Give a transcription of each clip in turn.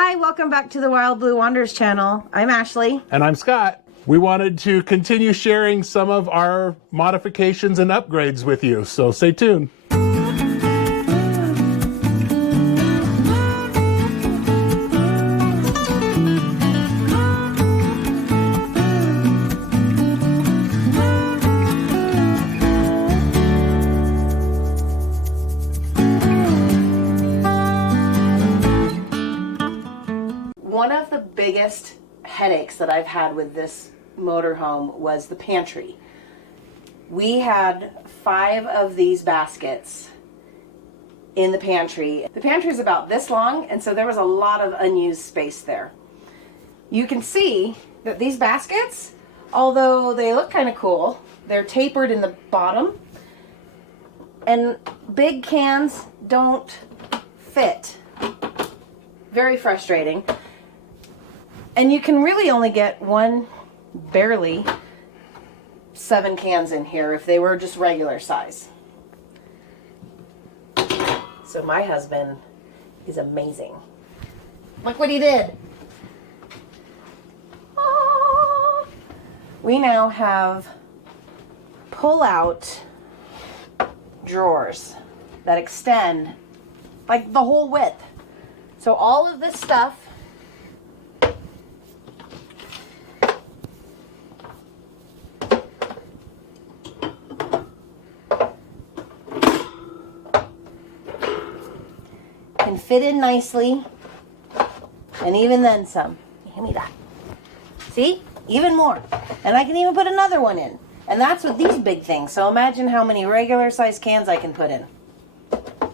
Hi, welcome back to the Wild Blue Wanderers channel. I'm Ashley. And I'm Scott. We wanted to continue sharing some of our modifications and upgrades with you, so stay tuned. One of the biggest headaches that I've had with this motorhome was the pantry. We had 5 of these baskets in the pantry. The pantry is about this long, and so there was a lot of unused space there. You can see that these baskets, although they look kind of cool, they're tapered in the bottom, and big cans don't fit. Very frustrating. And you can really only get barely 7 cans in here if they were just regular size. So my husband is amazing. Look what he did. Ah. We now have pull-out drawers that extend like the whole width. So all of this stuff can fit in nicely, and even then some. Give me that. See? Even more. And I can even put another one in. And that's with these big things. So imagine how many regular size cans I can put in.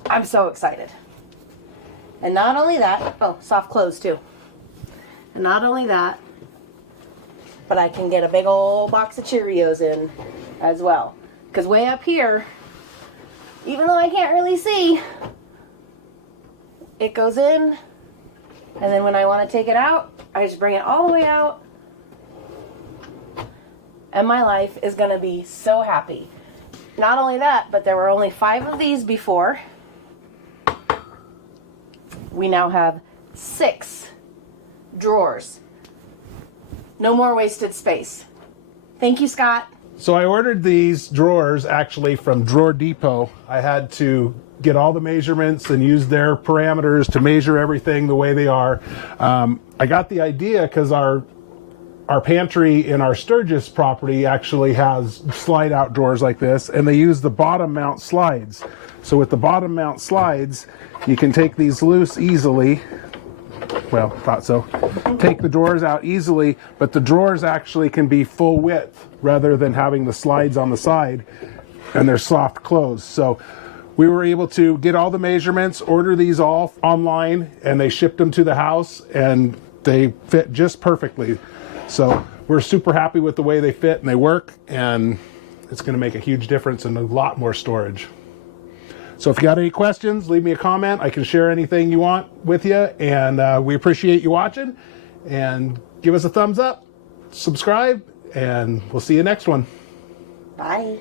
I'm so excited. And not only that, oh, soft clothes too. And not only that, but I can get a big old box of Cheerios in as well. Because way up here, even though I can't really see, it goes in, and then when I want to take it out, I just bring it all the way out, and my life is going to be so happy. Not only that, but there were only 5 of these before. We now have 6 drawers. No more wasted space. Thank you, Scott. So I ordered these drawers actually from Drawer Depot. I had to get all the measurements and use their parameters to measure everything the way they are. I got the idea because our pantry in our Sturgis property actually has slide out drawers like this, and they use the bottom mount slides. So with the bottom mount slides, you can take these loose easily. Well, thought so. Take the drawers out easily, but the drawers actually can be full width rather than having the slides on the side, and they're soft close. So we were able to get all the measurements, order these all online, and they shipped them to the house, and they fit just perfectly. So we're super happy with the way they fit and they work, and it's going to make a huge difference and a lot more storage. So if you got any questions, leave me a comment. I can share anything you want with you, and we appreciate you watching. And give us a thumbs up, subscribe, and we'll see you next one. Bye.